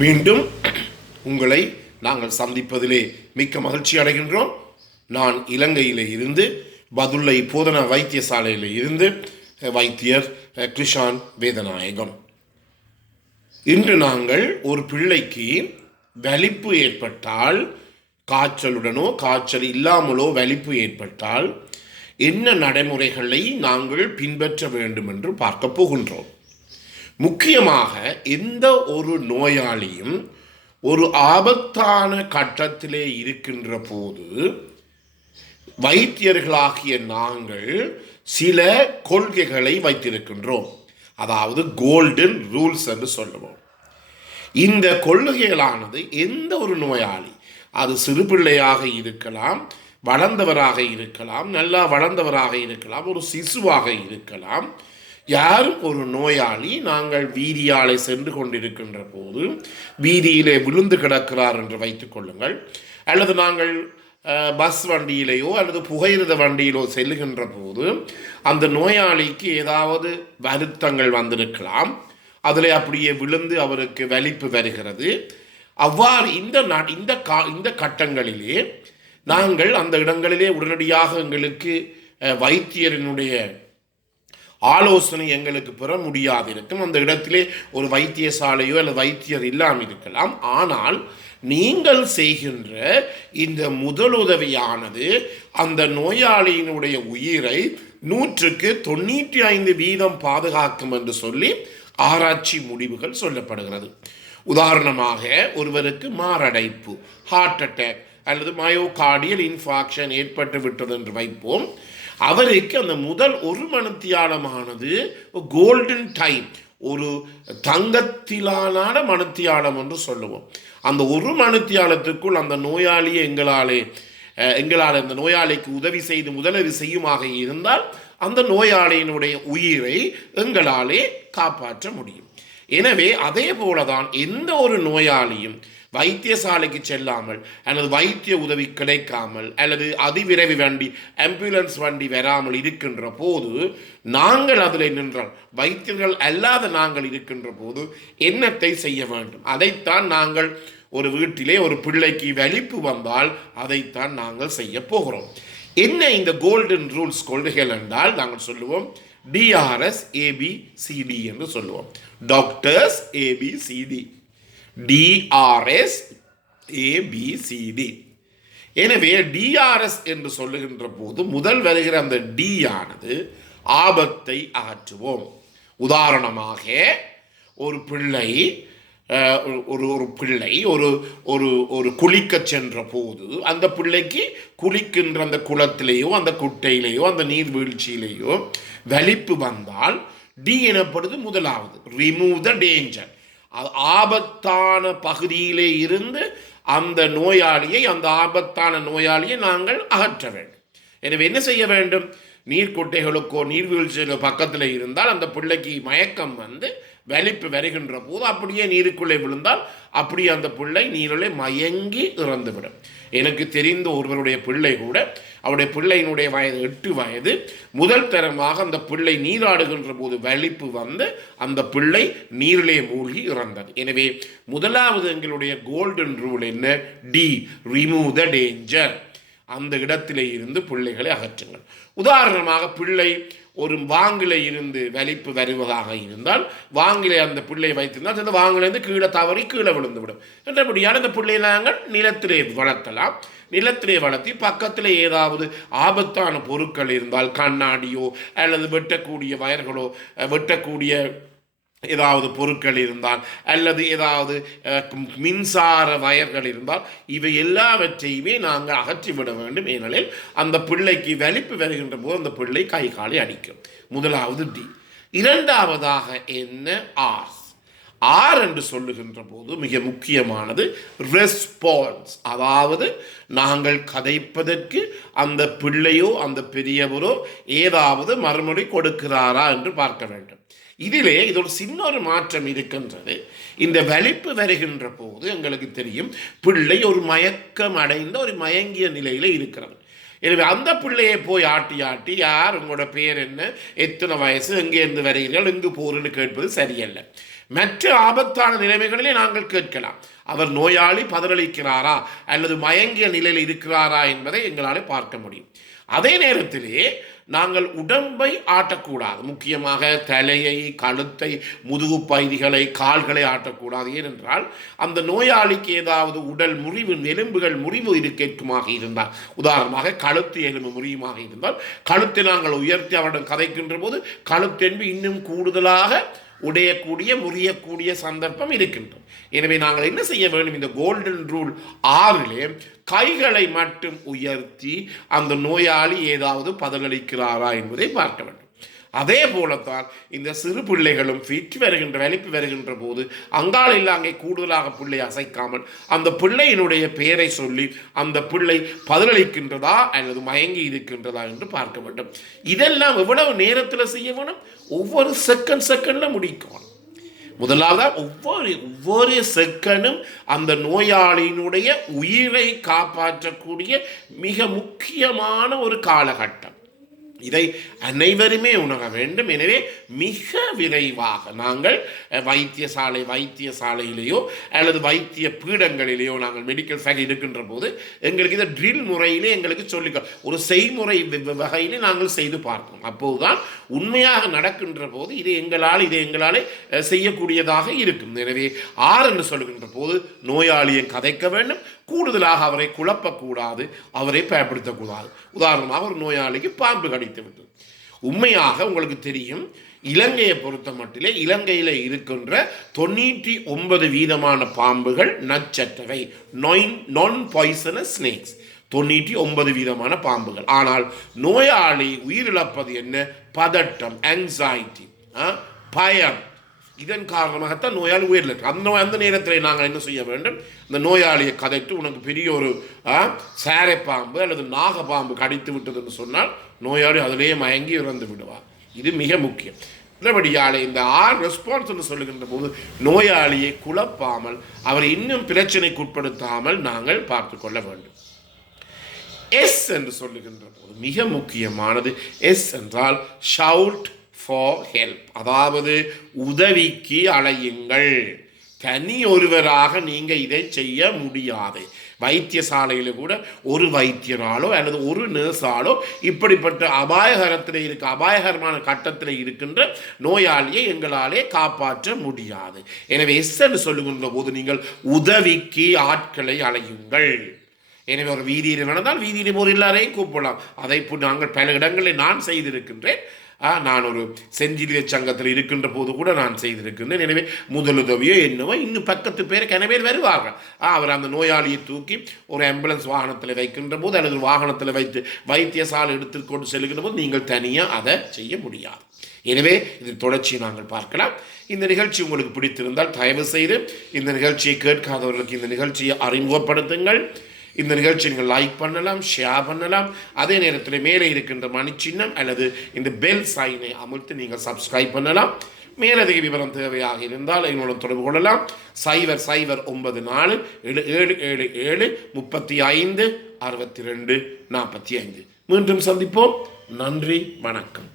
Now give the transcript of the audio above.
மீண்டும் உங்களை நாங்கள் சந்திப்பதிலே மிக்க மகிழ்ச்சி அடைகின்றோம். நான் இலங்கையில் இருந்து பதுளை போதனா வைத்தியசாலையில் இருந்து வைத்தியர் கிருஷான் வேதநாயகம். இன்று நாங்கள் ஒரு பிள்ளைக்கு வலிப்பு ஏற்பட்டால், காய்ச்சலுடனோ காய்ச்சல் இல்லாமலோ வலிப்பு ஏற்பட்டால் என்ன நடைமுறைகளை நாங்கள் பின்பற்ற வேண்டும் என்று பார்க்க போகின்றோம். முக்கியமாக எந்த ஒரு நோயாளியும் ஒரு ஆபத்தான கட்டத்திலே இருக்கின்ற போது வைத்தியர்களாகிய நாங்கள் சில கொள்கைகளை வைத்திருக்கின்றோம். அதாவது கோல்டன் ரூல்ஸ் என்று சொல்லுவோம். இந்த கொள்கைகளானது எந்த ஒரு நோயாளி, அது சிறு பிள்ளையாக இருக்கலாம், வளர்ந்தவராக இருக்கலாம், நல்லா வளர்ந்தவராக இருக்கலாம், ஒரு சிசுவாக இருக்கலாம், யாரும் ஒரு நோயாளி நாங்கள் வீதியாலே சென்று கொண்டிருக்கின்ற போது வீதியிலே விழுந்து கிடக்கிறார் என்று வைத்துக் கொள்ளுங்கள், அல்லது நாங்கள் பஸ் வண்டியிலேயோ அல்லது புகையிரத வண்டியிலோ செல்லுகின்ற போது அந்த நோயாளிக்கு ஏதாவது வருத்தங்கள் வந்திருக்கலாம், அதில் அப்படியே விழுந்து அவருக்கு வலிப்பு வருகிறது. அவ்வாறு இந்த கட்டங்களிலே நாங்கள் அந்த இடங்களிலே உடனடியாக எங்களுக்கு வைத்தியரினுடைய ஆலோசனை எங்களுக்கு பெற முடியாது இருக்கும். அந்த இடத்திலே ஒரு வைத்தியசாலையோ அல்லது வைத்தியர் இல்லாமல் இருக்கலாம். ஆனால் நீங்கள் செய்கின்ற இந்த முதலுதவியானது அந்த நோயாளியினுடைய உயிரை 95% பாதுகாக்கும் என்று சொல்லி ஆராய்ச்சி முடிவுகள் சொல்லப்படுகிறது. உதாரணமாக, ஒருவருக்கு மாரடைப்பு, ஹார்ட் அட்டாக் அல்லது மயோகார்டியல் இன்ஃபாக்ஷன் ஏற்பட்டு விட்டது என்று வைப்போம். அவருக்கு அந்த முதல் 1 மணித்தியாலமானது கோல்டன் டைம், ஒரு தங்கத்திலான மணித்தியாலம் என்று சொல்லுவோம். அந்த 1 மணித்தியாலத்துக்குள் அந்த நோயாளியை எங்களால் அந்த நோயாளிக்கு உதவி செய்து முதலுதவி செய்யுமாக இருந்தால் அந்த நோயாளியினுடைய உயிரை எங்களாலே காப்பாற்ற முடியும். எனவே அதே போலதான் எந்த ஒரு நோயாளியும் வைத்தியசாலைக்கு செல்லாமல் அல்லது வைத்திய உதவி கிடைக்காமல் அல்லது அதிவிரைவு வண்டி ஆம்புலன்ஸ் வண்டி வராமல் இருக்கின்ற போது நாங்கள் அதில் நின்றால், வைத்தியர்கள் அல்லாத நாங்கள் இருக்கின்ற போது என்னத்தை செய்ய வேண்டும்? அதைத்தான் நாங்கள் ஒரு வீட்டிலே ஒரு பிள்ளைக்கு வலிப்பு வந்தால் அதைத்தான் நாங்கள் செய்ய போகிறோம். என்ன இந்த கோல்டன் ரூல்ஸ் கொள்கைகள் என்றால் நாங்கள் சொல்லுவோம் DRS ABCD என்று சொல்லுவோம். Doctors ABCD, DRS ABCD. எனவே DRS என்று சொல்லுகின்ற போது முதல் வருகிற அந்த D ஆனது ஆபத்தை அகற்றுவோம். உதாரணமாக, ஒரு பிள்ளை ஒரு குளிக்க சென்ற போது அந்த பிள்ளைக்கு குளிக்கின்ற அந்த குளத்திலேயோ அந்த குட்டையிலேயோ அந்த நீர்வீழ்ச்சியிலேயோ வலிப்பு வந்தால் D எனப்படுது முதலாவது, ரிமூவ் த டேஞ்சர். ஆபத்தான பகுதியிலே இருந்து அந்த ஆபத்தான நோயாளியை நாங்கள் அகற்ற வேண்டும். எனவே என்ன செய்ய வேண்டும்? நீர்க்குட்டைகளுக்கோ நீர்வீழ்ச்சிகளோ பக்கத்தில் இருந்தால் அந்த பிள்ளைக்கு மயக்கம் வந்து வலிப்பு வருகின்ற போது அப்படியே நீருக்குள்ளே விழுந்தால் அப்படியே அந்த பிள்ளை நீரிலே மயங்கி இறந்துவிடும். எனக்கு தெரிந்த ஒருவருடைய பிள்ளை கூட, அவருடைய பிள்ளையினுடைய வயது 8 வயது, முதல் தரமாக அந்த பிள்ளை நீராடுகின்ற போது வலிப்பு வந்து அந்த பிள்ளை நீரிலே மூழ்கி இறந்தது. எனவே முதலாவது எங்களுடைய கோல்டன் ரூல் என்ன? D, remove the danger. அந்த இடத்திலே இருந்து பிள்ளைகளை அகற்றுங்கள். உதாரணமாக, பிள்ளை ஒரு வாங்கில இருந்து வலிப்பு வருவதாக இருந்தால் வாங்கிலே அந்த பிள்ளை வைத்திருந்தால் அந்த வாங்கிலிருந்து கீழே தவறி கீழே விழுந்துவிடும். என்றபடியான அந்த பிள்ளையை நாங்கள் நிலத்திலே வளர்த்தலாம். நிலத்திலே வளர்த்தி பக்கத்தில் ஏதாவது ஆபத்தான பொருட்கள் இருந்தால், கண்ணாடியோ அல்லது வெட்டக்கூடிய வயர்களோ, வெட்டக்கூடிய ஏதாவது பொருட்கள் இருந்தால் அல்லது ஏதாவது மின்சார வயர்கள் இருந்தால் இவை எல்லாவற்றையுமே நாங்கள் அகற்றிவிட வேண்டும். ஏனெனில் அந்த பிள்ளைக்கு வலிப்பு வருகின்ற போது அந்த பிள்ளை கை காலை அடிக்கும். முதலாவது D. இரண்டாவதாக என்ன? R என்று சொல்லுகின்ற போது மிக முக்கியமானது ரெஸ்பான்ஸ். அதாவது நாங்கள் கதைப்பதற்கு அந்த பிள்ளையோ அந்த பெரியவரோ ஏதாவது மறுமொழி கொடுக்கிறாரா என்று பார்க்க வேண்டும். இதிலே இது ஒரு சின்ன ஒரு மாற்றம் இருக்கின்றது. இந்த வலிப்பு வருகின்ற போது எங்களுக்கு தெரியும் பிள்ளை ஒரு மயக்கம் அடைந்த ஒரு மயங்கிய நிலையில் இருக்கிறது. எனவே அந்த பிள்ளையை போய் ஆட்டி யார், உங்களோட பேர் என்ன, எத்தனை வயசு, எங்கேருந்து வரீர்கள், எங்கு போகிறன்னு கேட்பது சரியல்ல. மற்ற ஆபத்தான நிலைமைகளிலே நாங்கள் கேட்கலாம், அவர் நோயாளி பதறளிக்கிறாரா அல்லது மயங்கிய நிலையில் இருக்கிறாரா என்பதை எங்களால் பார்க்க முடியும். அதே நேரத்திலே நாங்கள் உடம்பை ஆட்டக்கூடாது, முக்கியமாக தலையை, கழுத்தை, முதுகு பகுதிகளை, கால்களை ஆட்டக்கூடாது. ஏனென்றால் அந்த நோயாளிக்கு ஏதாவது உடல் முறிவு, எலும்புகள் முறிவு இருக்கேற்குமாக இருந்தால், உதாரணமாக கழுத்து எலும்பு முறியுமாக இருந்தால் கழுத்தை நாங்கள் உயர்த்தி அவரிடம் கதைக்கின்ற போது கழுத்தென்பு இன்னும் கூடுதலாக உடையக்கூடிய, முறியக்கூடிய சந்தர்ப்பம் இருக்கின்றது. எனவே நாங்கள் என்ன செய்ய வேண்டும், இந்த கோல்டன் ரூல் 6 கைகளை மட்டும் உயர்த்தி அந்த நோயாளி ஏதாவது பதகளிக்கிறாரா என்பதை பார்க்க வேண்டும். அதே போலத்தான் இந்த சிறு பிள்ளைகளும் வலிப்பு வருகின்ற போது அங்காளில் அங்கே கூடுதலாக பிள்ளை அசைக்காமல் அந்த பிள்ளையினுடைய பெயரை சொல்லி அந்த பிள்ளை பதிலளிக்கின்றதா அல்லது மயங்கி இருக்கின்றதா என்று பார்க்க வேண்டும். இதெல்லாம் எவ்வளவு நேரத்தில் செய்ய வேணும், ஒவ்வொரு செகண்ட்ல முடிக்கணும். முதலாவதாக ஒவ்வொரு செகண்டும் அந்த நோயாளியினுடைய உயிரை காப்பாற்றக்கூடிய மிக முக்கியமான ஒரு காலகட்டம். இதை அனைவருமே உணர வேண்டும். எனவே மிக விரைவாக நாங்கள் வைத்தியசாலையிலேயோ அல்லது வைத்திய பீடங்களிலேயோ நாங்கள் மெடிக்கல் ஃபேக் இருக்கின்ற போது எங்களுக்கு இதை ட்ரில் முறையிலே எங்களுக்கு சொல்லிக்க ஒரு செய்முறை வகையிலே நாங்கள் செய்து பார்க்கணும். அப்போதுதான் உண்மையாக நடக்கின்ற போது இதை எங்களால் செய்யக்கூடியதாக இருக்கும். எனவே 6 என்று சொல்லுகின்ற போது நோயாளியை கதைக்க வேண்டும், கூடுதலாக அவரை குழப்பக்கூடாது, அவரை பயப்படுத்தக்கூடாது. உதாரணமாக ஒரு நோயாளிக்கு பாம்பு கடித்து விட்டது. உண்மையாக உங்களுக்கு தெரியும், இலங்கையை பொறுத்த மட்டிலே இலங்கையில் இருக்கின்ற 99% பாம்புகள் நச்சற்றவை, நான் பாய்சனஸ் ஸ்னேக்ஸ். 99% பாம்புகள். ஆனால் நோயாளி உயிரிழப்பது என்ன? பதட்டம், ஆங்ஸைட்டி, பயம். இதன் காரணமாகத்தான் நோயாளி உயிரிழக்கு. அந்த நேரத்தில் நாங்கள் என்ன செய்ய வேண்டும், இந்த நோயாளியை கதைத்து உனக்கு பெரிய ஒரு சாரை பாம்பு அல்லது நாகப்பாம்பு கடித்து விட்டது என்று சொன்னால் நோயாளி அதிலேயே மயங்கி இறந்து விடுவார். இது மிக முக்கியம். மற்றபடியாலே இந்த 6 ரெஸ்பான்ஸ் என்று சொல்லுகின்ற போது நோயாளியை குழப்பாமல் அவரை இன்னும் பிரச்சனைக்கு உட்படுத்தாமல் நாங்கள் பார்த்து கொள்ள வேண்டும். எஸ் என்று சொல்லுகின்ற போது மிக முக்கியமானது. எஸ் என்றால் ஷவுட் ஃபார் ஹெல்ப், அதாவது உதவிக்கு அழையுங்கள். தனி ஒருவராக நீங்கள் இதை செய்ய முடியாது. வைத்தியசாலையில் கூட ஒரு வைத்தியராலோ அல்லது ஒரு நர்ஸாலோ இப்படிப்பட்ட அபாயகரமான கட்டத்தில் இருக்கின்ற நோயாளியை எங்களாலே காப்பாற்ற முடியாது. எனவே எஸ் என்று சொல்லுகின்ற போது நீங்கள் உதவிக்கு ஆட்களை அழையுங்கள். எனவே ஒரு வீதியில் நடந்தால் வீதியில் போது எல்லாரையும் கூப்பிடலாம். அதை நாங்கள் பல இடங்களில் நான் செய்திருக்கின்றேன். நான் ஒரு செஞ்சிலிய சங்கத்தில் இருக்கின்ற போது கூட நான் செய்திருக்கின்றேன். எனவே முதலுதவியோ என்னவோ இன்னும் பக்கத்து பேருக்கு எனவே வருவார்கள். அவர் அந்த நோயாளியை தூக்கி ஒரு ஆம்புலன்ஸ் வாகனத்தில் வைக்கின்ற போது அல்லது வாகனத்தில் வைத்து வைத்தியசாலை எடுத்துக்கொண்டு செல்கின்ற போது நீங்கள் தனியாக அதை செய்ய முடியாது. எனவே இதன் தொடர்ச்சியை நாங்கள் பார்க்கலாம். இந்த நிகழ்ச்சி உங்களுக்கு பிடித்திருந்தால் தயவு செய்து இந்த நிகழ்ச்சியை கேட்காதவர்களுக்கு இந்த நிகழ்ச்சியை அறிமுகப்படுத்துங்கள். இந்த நிகழ்ச்சி நீங்கள் லைக் பண்ணலாம், ஷேர் பண்ணலாம். அதே நேரத்தில் மேலே இருக்கின்ற மணி சின்னம் அல்லது இந்த பெல் சைனை அமுழ்த்து நீங்கள் சப்ஸ்கிரைப் பண்ணலாம். மேலதிக விவரம் தேவையாக இருந்தால் எங்களோட தொடர்பு கொள்ளலாம். 0094 777 35 62 45. மீண்டும் சந்திப்போம். நன்றி, வணக்கம்.